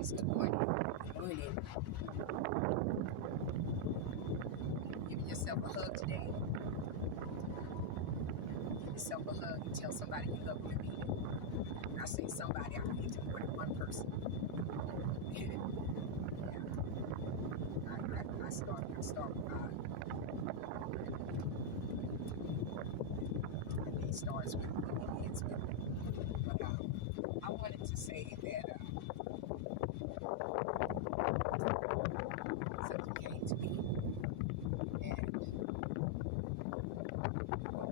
guys. Good morning. Good morning. Give yourself a hug today. Give yourself a hug and tell somebody you love them and mean it. When I say somebody, I mean to more than one person. Yeah. I start with God. And he starts with me and he ends with me. But I wanted to say that something came to me, and the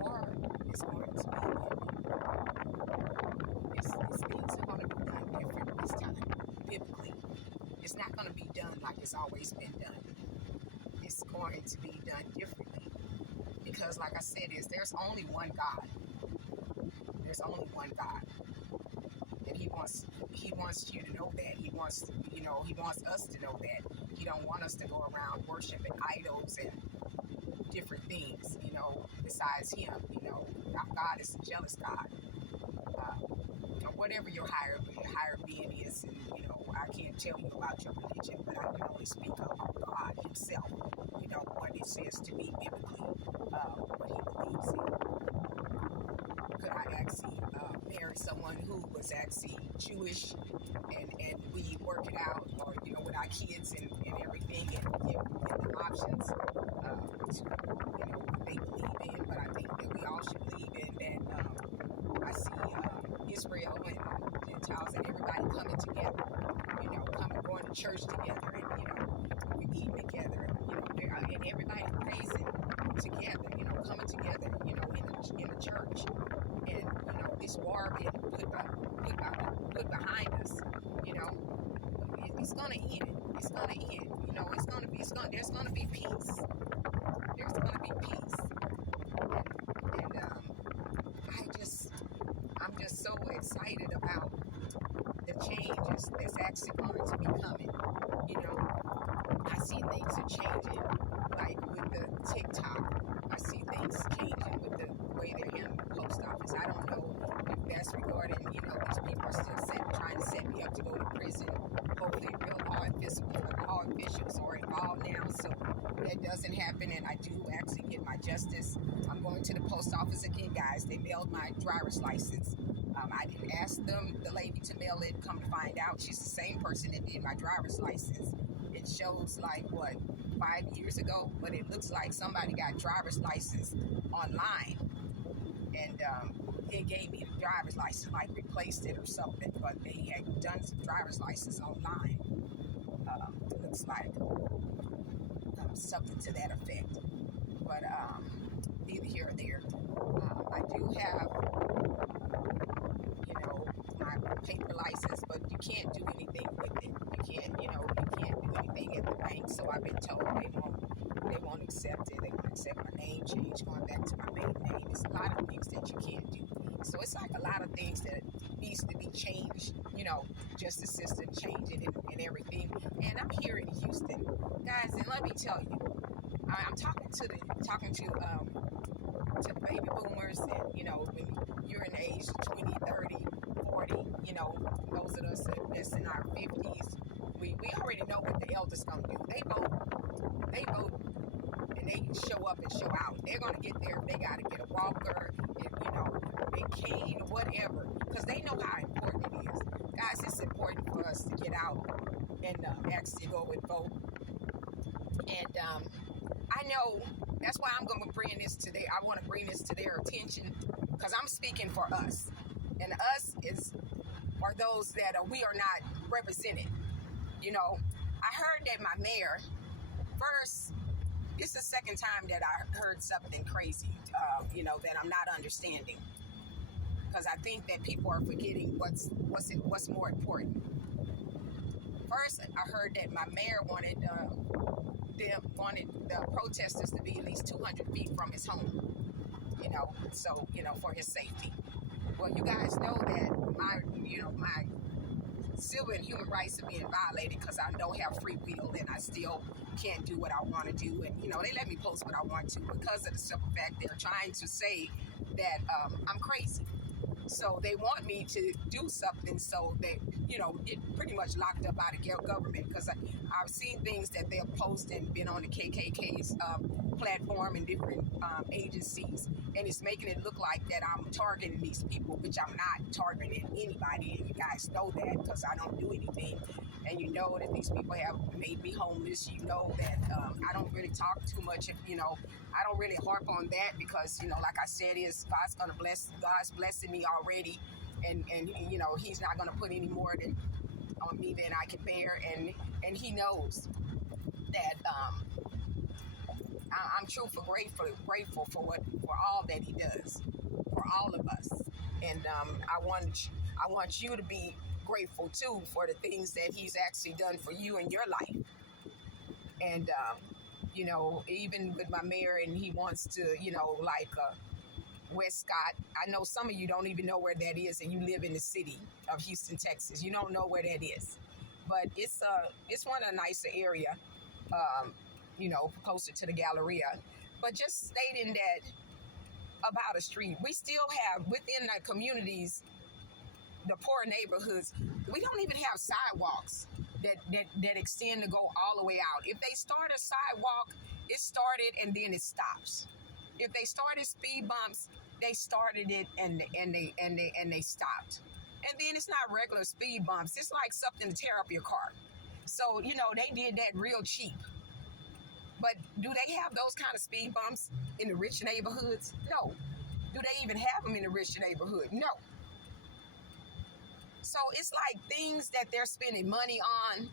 war is going to be, these things are going to be done different this time, biblically. It's not going to be done like it's always been done. It's going to be done differently. Because like I said, there's only one God. There's only one God. And he wants you to know that. He wants us to know that. He don't want us to go around worshiping idols and different things, besides him. Our God is a jealous God. Whatever your higher being is, and I can't tell you about your religion, but I can only speak of God himself, what it says to me biblically, what he believes in. Could I actually marry someone who was actually Jewish, and we work it out, or with our kids and everything, and give them options to what they believe in? But I think that we all should believe in that. I see Israel and Gentiles and everybody coming together, going to church together, and we eating together, and everybody praising together, coming together, in the church, and this war being put behind us, it's gonna end. It's gonna end. There's gonna be peace. There's gonna be peace, and I'm just so excited about the changes that's actually going to be coming. I see things are changing, like with the TikTok. I see things changing with the way they're handling the post office. I don't know if that's regarding, these people are still trying to set me up to go to prison. Hopefully, real law officials are involved now, so that doesn't happen, and I do actually get my justice. I'm going to the post office again, guys. They mailed my driver's license. I didn't ask the lady to mail it. Come to find out, she's the same person that did my driver's license. It shows 5 years ago, but it looks like somebody got driver's license online, and it gave me the driver's license, replaced it or something. But they had done some driver's license online. It looks like something to that effect. But neither here or there. I do have, my paper license, but you can't do anything with it. You can't do anything at the bank. So I've been told they won't accept it. They won't accept my name change, going back to my maiden name. There's a lot of things that you can't do. So it's a lot of things that needs to be changed. Justice system changing and everything. And I'm here in Houston, guys. And let me tell you, I'm talking to baby boomers, and when you're in the age of 20, 30, 40, those of us that's in our 50s, we already know what the elders gonna do. They vote, and they show up and show out. They're gonna get there. They gotta get a walker, a cane, whatever, because they know how important it is. Guys, it's important for us to get out and actually go and vote. And I know that's why I'm going to bring this today. I want to bring this to their attention, because I'm speaking for us. And us are those that we are not represented. I heard that my mayor, first, this is the second time that I heard something crazy, that I'm not understanding. Because I think that people are forgetting what's more important. First, I heard that my mayor wanted the protesters to be at least 200 feet from his home, for his safety. Well, you guys know that my civil and human rights are being violated because I don't have free will, and I still can't do what I want to do. And, they let me post what I want to, because of the simple fact they're trying to say that I'm crazy. So they want me to do something so they, get pretty much locked up out of government, because I've seen things that they've posted and been on the KKK's platform and different agencies, and it's making it look like that I'm targeting these people, which I'm not targeting anybody, and you guys know that because I don't do anything. And you know that these people have made me homeless. You know that I don't really talk too much. I don't really harp on that because, like I said, God's gonna bless. God's blessing me already, and He's not gonna put any more on me than I can bear, and He knows that I'm truthful, grateful for all that He does for all of us, and I want you to be grateful too for the things that He's actually done for you in your life. And even with my mayor, and he wants to, Westcott. I know some of you don't even know where that is, and you live in the city of Houston, Texas. You don't know where that is, but it's one of the nicer area, closer to the Galleria. But just stating that about a street, we still have within the communities, the poor neighborhoods, we don't even have sidewalks that extend to go all the way out. If they start a sidewalk, it started and then it stops. If they started speed bumps, they started it and they stopped. And then it's not regular speed bumps. It's like something to tear up your car. So, they did that real cheap. But do they have those kind of speed bumps in the rich neighborhoods? No. Do they even have them in the rich neighborhood? No. So it's like things that they're spending money on,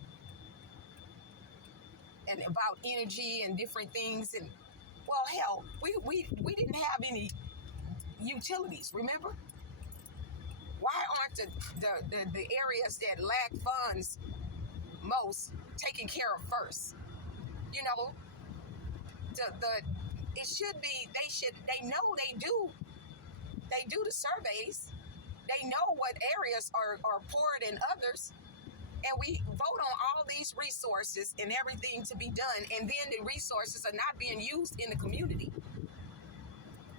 and about energy and different things. And well, hell, we didn't have any utilities, remember? Why aren't the areas that lack funds most taken care of first? It should be, they know they do the surveys. They know what areas are poorer than others, and we vote on all these resources and everything to be done, and then the resources are not being used in the community.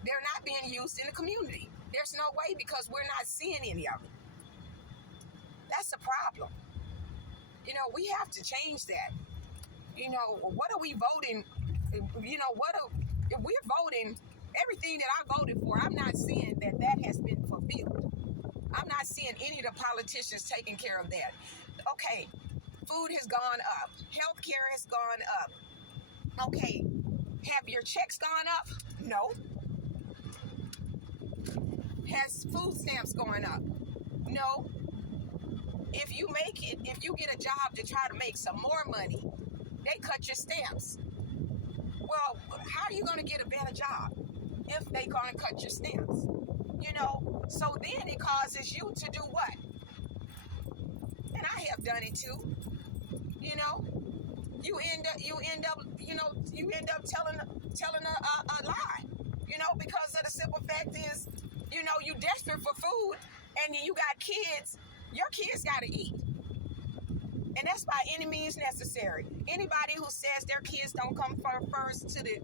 They're not being used in the community. There's no way, because we're not seeing any of it. That's a problem. We have to change that. What are we voting? If we're voting, everything that I voted for, I'm not seeing that has been fulfilled. I'm not seeing any of the politicians taking care of that. Okay, food has gone up. Healthcare has gone up. Okay, have your checks gone up? No. Has food stamps going up? No. If you get a job to try to make some more money, they cut your stamps. Well, how are you going to get a better job if they going to cut your stamps? So then it causes you to do what? And I have done it too. You end up telling a lie. Because of the simple fact is, you desperate for food, and you got kids. Your kids got to eat, and that's by any means necessary. Anybody who says their kids don't come first to the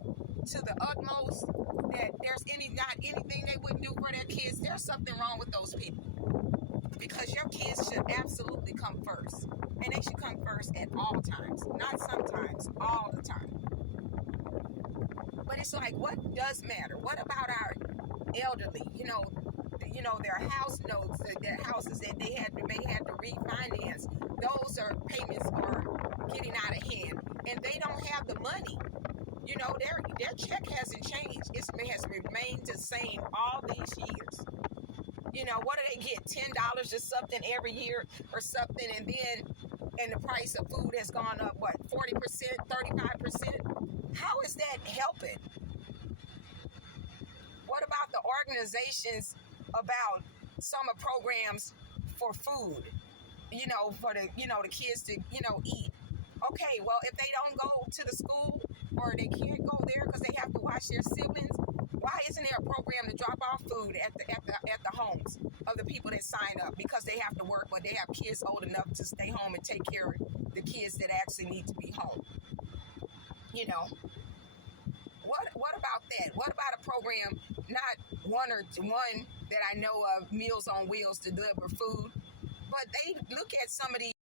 utmost, that there's not anything they wouldn't do for their kids, there's something wrong with those people. Because your kids should absolutely come first. And they should come first at all times. Not sometimes, all the time. But it's like, what does matter? What about our elderly? Their house notes, their houses that they may have to refinance. Those payments are getting out of hand. And they don't have the money. Their check hasn't changed. It has remained the same all these years. What do they get? $10 or something every year or something, and the price of food has gone up, what, 40%, 35%? How is that helping? What about the organizations about summer programs for food? For the kids to, eat. Okay, well, if they don't go to the school, or they can't go there because they have to watch their siblings, why isn't there a program to drop off food at the homes of the people that sign up, because they have to work, but they have kids old enough to stay home and take care of the kids that actually need to be home? What about that? What about a program, not one that I know of Meals on Wheels to deliver food. But they look at some of these